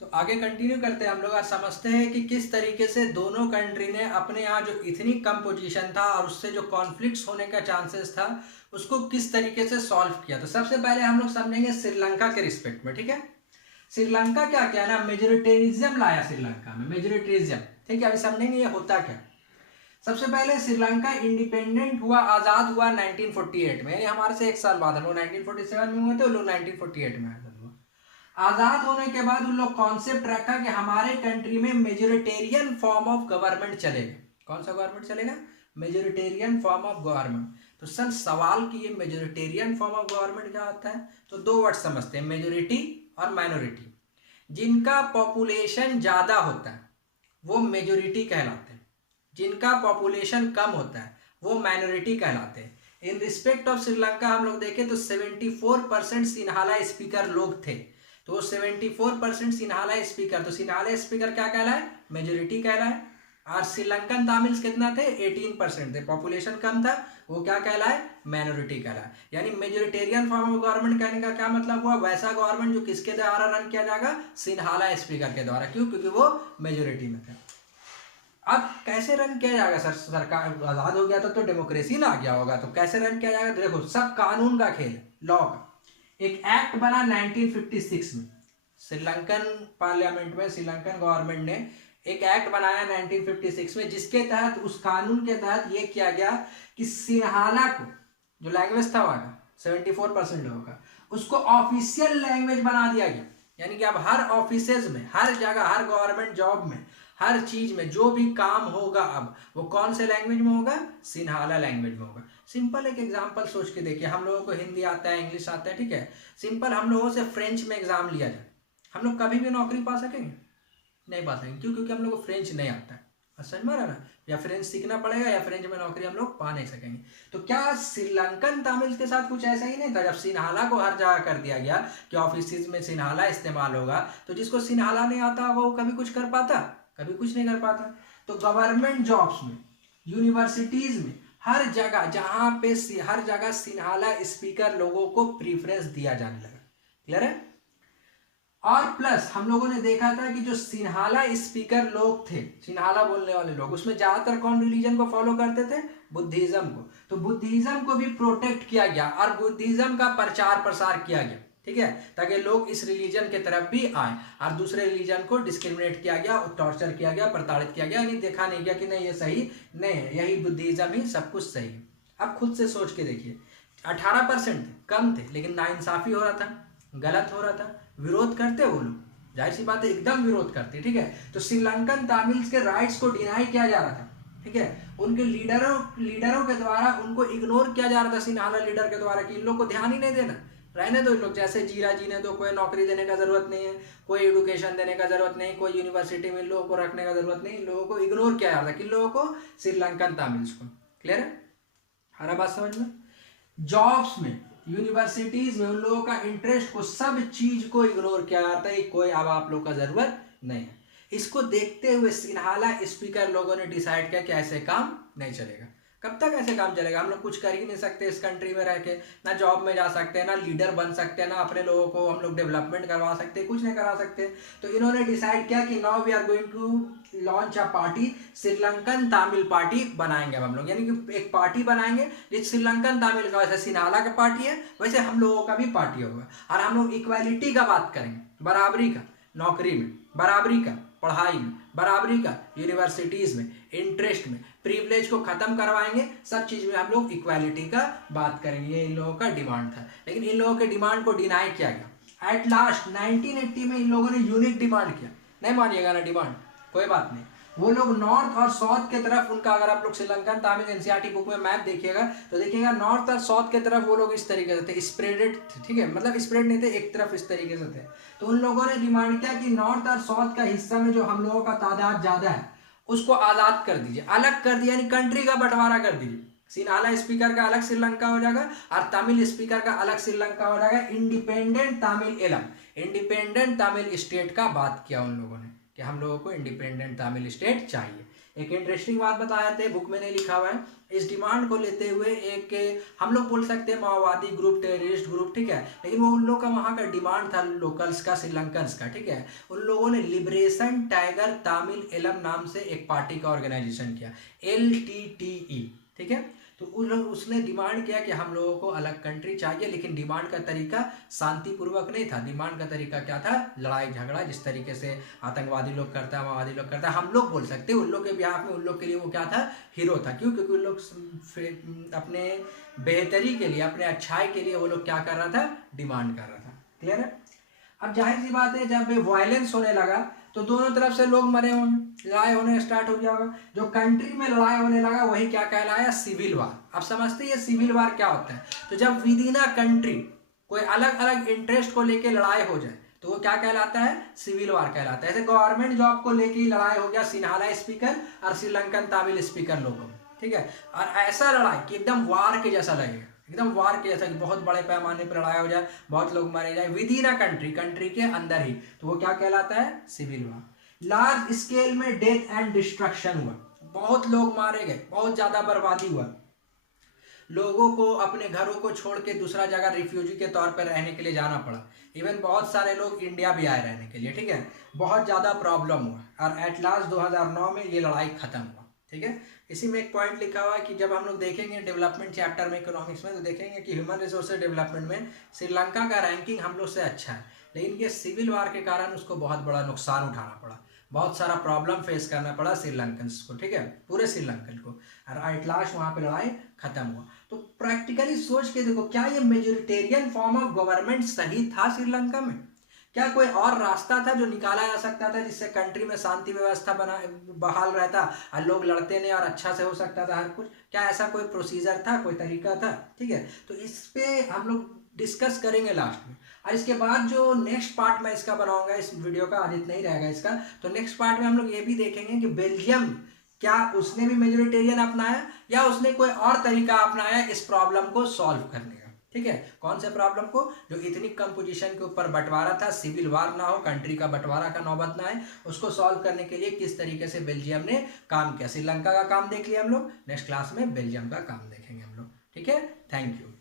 तो आगे कंटिन्यू करते हैं हम लोग, आज समझते हैं कि किस तरीके से दोनों कंट्री ने अपने यहाँ जो इतनी कम पोजीशन था और उससे जो कॉन्फ्लिक्ट्स होने का चांसेस था उसको किस तरीके से सॉल्व किया। तो सबसे पहले हम लोग समझेंगे श्रीलंका के रिस्पेक्ट में, ठीक है। श्रीलंका क्या क्या ना, मेजोरिटेरिज्म लाया श्रीलंका में, मेजोरिटेरिज्म, ठीक है। अभी समझेंगे ये होता क्या। सबसे पहले श्रीलंका इंडिपेंडेंट हुआ, आज़ाद हुआ 1948 में, यानी हमारे से एक साल बाद। हम लोग 1947 में हुए थे, वो लोग 1948 में आज़ाद हुआ। आज़ाद होने के बाद उन लोग कॉन्सेप्ट रखा कि हमारे कंट्री में मेजोरिटेरियन फॉर्म ऑफ गवर्नमेंट चलेगा। कौन सा गवर्नमेंट चलेगा? Majoritarian form of government. तो सर सवाल कि ये मेजोरिटेरियन फॉर्म ऑफ गवर्नमेंट क्या होता है, तो दो वर्ड समझते हैं, मेजोरिटी और माइनॉरिटी। जिनका पॉपुलेशन ज़्यादा होता है वो मेजोरिटी कहलाते हैं, जिनका पॉपुलेशन कम होता है वो माइनॉरिटी कहलाते हैं। इन रिस्पेक्ट ऑफ श्रीलंका हम लोग देखें तो 74% सिन्हाला स्पीकर लोग थे। तो 74% सिन्हाला स्पीकर, तो सिन्हाला स्पीकर क्या कहलाए? मेजोरिटी कहलाए। और श्रीलंकन तमिल्स कितना थे? 18% थे, पॉपुलेशन कम था, वो क्या कहलाए? माइनॉरिटी कहलाए। यानी मेजोरिटेरियन फॉर्म ऑफ गवर्नमेंट कहने का क्या मतलब हुआ? वैसा गवर्नमेंट जो किसके द्वारा रन किया जाएगा? सिन्हाला स्पीकर के द्वारा। क्यों? क्योंकि वो मेजोरिटी में थे। अब कैसे रन किया जाएगा सर? सरकार आजाद हो गया तो डेमोक्रेसी ना आ गया होगा, तो कैसे रन किया जाएगा? तो देखो सब कानून का खेल है, लॉ का। एक एक्ट बना 1956 में, श्रीलंकन पार्लियामेंट में श्रीलंकन गवर्नमेंट ने एक एक्ट बनाया 1956 में, जिसके तहत, उस कानून के तहत ये किया गया कि सिन्हाला को, जो लैंग्वेज था वहाँ का 74% लोगों का, उसको ऑफिशियल लैंग्वेज बना दिया गया। यानी कि अब हर ऑफिसेज में, हर जगह, हर गवर्नमेंट जॉब में, हर चीज में जो भी काम होगा अब वो कौन से लैंग्वेज में होगा? सिन्हाला लैंग्वेज में होगा। सिंपल एक एग्जांपल सोच के देखिए, हम लोगों को हिंदी आता है, इंग्लिश आता है, ठीक है। सिंपल हम लोगों से फ्रेंच में एग्जाम लिया जाए, हम लोग कभी भी नौकरी पा सकेंगे? नहीं पा सकेंगे। क्यों? क्योंकि हम लोग को फ्रेंच नहीं आता है। समझ में आ रहा ना? या फ्रेंच सीखना पड़ेगा या फ्रेंच में नौकरी हम लोग पा नहीं सकेंगे। तो क्या श्रीलंकन तमिल के साथ कुछ ऐसा ही नहीं था? जब सिन्हाला को हर जगह कर दिया गया कि ऑफिस में सिन्हाला इस्तेमाल होगा, तो जिसको सिन्हाला नहीं आता वो कभी कुछ कर पाता? कभी कुछ नहीं कर पाता। तो गवर्नमेंट जॉब्स में, यूनिवर्सिटीज में, हर जगह जहां पे हर जगह सिन्हाला स्पीकर लोगों को प्रीफरेंस दिया जाने लगा। क्लियर है? और प्लस हम लोगों ने देखा था कि जो सिन्हाला स्पीकर लोग थे, सिन्हाला बोलने वाले लोग, उसमें ज्यादातर कौन रिलीजन को फॉलो करते थे? बुद्धिज्म को। तो बुद्धिज्म को भी प्रोटेक्ट किया गया और बुद्धिज्म का प्रचार प्रसार किया गया, ठीक है, ताकि लोग इस रिलीजन के तरफ भी आए। और दूसरे रिलीजन को डिस्क्रिमिनेट किया गया, टॉर्चर किया गया, प्रताड़ित किया गया, यानी देखा नहीं गया कि नहीं ये सही नहीं है, यही बुद्धिज्म ही सब कुछ सही है। अब खुद से सोच के देखिए, 18% थे, कम थे, लेकिन नाइंसाफी हो रहा था, गलत हो रहा था, विरोध करते वो लोग, जाहिर सी बात है एकदम विरोध करते, ठीक है। तो श्रीलंकन तमिल्स के राइट्स को डिनाई किया जा रहा था, ठीक है, उनके लीडरों के द्वारा उनको इग्नोर किया जा रहा था, सिन्हाला लीडर के द्वारा, कि इन लोग को ध्यान ही नहीं देना, रहने दो इन लोग जैसे जीरा जीने दो, कोई नौकरी देने का जरूरत नहीं है, कोई एजुकेशन देने का जरूरत नहीं, कोई यूनिवर्सिटी में इन लोगों को रखने का जरूरत नहीं, इन लोगों को इग्नोर किया जा रहा था, किन लोगों को? श्रीलंकन तमिल्स को। क्लियर है? हर बात समझ में? जॉब्स में, यूनिवर्सिटीज में उन लोगों का इंटरेस्ट को, सब चीज को इग्नोर किया जाता है, कोई अब आप लोग का जरूरत नहीं है। इसको देखते हुए सिन्हाला स्पीकर लोगों ने डिसाइड किया कि ऐसे काम नहीं चलेगा। कब तक ऐसे काम चलेगा? हम लोग कुछ कर ही नहीं सकते इस कंट्री में रह के, ना जॉब में जा सकते हैं, ना लीडर बन सकते हैं, ना अपने लोगों को हम लोग डेवलपमेंट करवा सकते हैं, कुछ नहीं करा सकते। तो इन्होंने डिसाइड किया कि now we are going to launch a party, Sri Lankan Tamil party बनाएंगे हम लोग, यानी कि एक पार्टी बनाएंगे जिस श्रीलंकन तमिल का, वैसे सिन्हाला का पार्टी है वैसे हम लोगों का भी पार्टी होगा। और हम लोग इक्वालिटी का बात करेंगे, बराबरी का नौकरी में, बराबरी का पढ़ाई में, बराबरी का यूनिवर्सिटीज में, इंटरेस्ट में, प्रिविलेज को खत्म करवाएंगे, सब चीज में हम लोग इक्वालिटी का बात करेंगे। ये इन लोगों का डिमांड था, लेकिन इन लोगों के डिमांड को डिनाई किया गया। एट लास्ट 1980 में इन लोगों ने यूनिक डिमांड किया, नहीं मानिएगा ना डिमांड, कोई बात नहीं, वो लोग नॉर्थ और साउथ के तरफ उनका, अगर आप लोग श्रीलंकन तमिल एनसीईआरटी बुक में मैप देखिएगा तो देखिएगा नॉर्थ और साउथ के तरफ वो लोग इस तरीके से थे, स्प्रेडेड थे, ठीक है, मतलब स्प्रेड नहीं थे, एक तरफ इस तरीके से थे। तो उन लोगों ने डिमांड किया कि नॉर्थ और साउथ का हिस्सा में जो हम लोगों का तादाद ज्यादा है उसको आजाद कर दीजिए, अलग कर दिया, यानी कंट्री का बंटवारा कर दीजिए। सिन्हाला स्पीकर का अलग श्रीलंका हो जाएगा और तमिल स्पीकर का अलग श्रीलंका हो जाएगा। Independent Tamil Eelam, independent Tamil state का बात किया उन लोगों ने कि हम लोगों को इंडिपेंडेंट तमिल स्टेट चाहिए। एक इंटरेस्टिंग बात बता देते हैं, बुक में नहीं लिखा हुआ है। इस डिमांड को लेते हुए एक हम लोग बोल सकते हैं माओवादी ग्रुप, टेररिस्ट ग्रुप, ठीक है, लेकिन वो उन लोग का वहाँ का डिमांड था लोकल्स का, श्रीलंकन्स का, ठीक है। उन लोगों ने लिबरेशन टाइगर तामिल एलम नाम से एक पार्टी का ऑर्गेनाइजेशन किया, LTTE, ठीक है। तो उसने डिमांड किया कि हम लोगों को अलग कंट्री चाहिए, लेकिन डिमांड का तरीका शांतिपूर्वक नहीं था। डिमांड का तरीका क्या था? लड़ाई झगड़ा, जिस तरीके से आतंकवादी लोग करता है, माओवादी लोग करता है, हम लोग बोल सकते हैं उन लोग के बिहाफ में, उन लोग के लिए वो क्या था? हीरो था। क्यों? क्योंकि उन लोग अपने बेहतरी के लिए, अपने अच्छाई के लिए वो लोग क्या कर रहा था? डिमांड कर रहा था। क्लियर है? अब जाहिर सी बात है, जब वायलेंस होने लगा तो दोनों तरफ से लोग मरे होंगे, लड़ाई होने स्टार्ट हो गया होगा। जो कंट्री में लड़ाई होने लगा वही क्या कहलाया? Civil war. अब समझते हैं ये सिविल वार क्या होता है? तो जब विद इन अ कंट्री कोई अलग अलग इंटरेस्ट को लेके लड़ाई हो जाए तो वो क्या कहलाता है? सिविल वार कहलाता है। ऐसे गवर्नमेंट जॉब को लेके लड़ाई हो गया सिन्हाला स्पीकर और श्रीलंकन तामिल स्पीकर लोगों में, ठीक है। और ऐसा लड़ाई कि एकदम वार के जैसा लगेगा, एकदम वार के जैसा, कि बहुत बड़े पैमाने पर लड़ाई हो जाए, बहुत लोग मारे जाए with in a country, country के अंदर ही, तो वो क्या कहलाता है? Civil war. लार्ज स्केल में डेथ एंड डिस्ट्रक्शन हुआ, बहुत लोग मारे गए, बहुत ज्यादा बर्बादी हुआ, लोगों को अपने घरों को छोड़ के दूसरा जगह रिफ्यूजी के तौर पर रहने के लिए जाना पड़ा। इवन बहुत सारे लोग इंडिया भी आए रहने के लिए, ठीक है। बहुत ज़्यादा प्रॉब्लम हुआ और एट लास्ट 2009 में ये लड़ाई खत्म हुआ, ठीक है। इसी में एक पॉइंट लिखा हुआ है कि जब हम लोग देखेंगे डेवलपमेंट चैप्टर में इकोनॉमिक्स में, तो देखेंगे कि ह्यूमन रिसोर्सेज डेवलपमेंट में श्रीलंका का रैंकिंग हम लोग से अच्छा है, लेकिन ये सिविल वार के कारण उसको बहुत बड़ा नुकसान उठाना पड़ा, बहुत सारा प्रॉब्लम फेस करना पड़ा श्रीलंकन्स को, ठीक है, पूरे श्रीलंकन को। और एट लास्ट वहाँ पे लड़ाई खत्म हुआ। तो प्रैक्टिकली सोच के देखो, क्या ये मेजोरिटेरियन फॉर्म ऑफ गवर्नमेंट सही था श्रीलंका में? क्या कोई और रास्ता था जो निकाला जा सकता था जिससे कंट्री में शांति व्यवस्था बहाल रहता और लोग लड़ते नहीं और अच्छा से हो सकता था हर कुछ? क्या ऐसा कोई प्रोसीजर था, कोई तरीका था? ठीक है, तो इस पे हम लोग डिस्कस करेंगे लास्ट में। और इसके बाद जो नेक्स्ट पार्ट मैं इसका बनाऊंगा, इस वीडियो का आज इतना ही रहेगा इसका, तो नेक्स्ट पार्ट में हम लोग ये भी देखेंगे कि बेल्जियम, क्या उसने भी मेजोरिटेरियन अपनाया या उसने कोई और तरीका अपनाया इस प्रॉब्लम को सॉल्व करने का, ठीक है। कौन से प्रॉब्लम को? जो इथनिक कंपोजिशन के ऊपर बंटवारा था, सिविल वार ना हो, कंट्री का बंटवारा का नौबत ना आए, उसको सॉल्व करने के लिए किस तरीके से बेल्जियम ने काम किया। श्रीलंका का काम देख लिया हम लोग, नेक्स्ट क्लास में बेल्जियम का काम देखेंगे हम लोग, ठीक है। Thank you.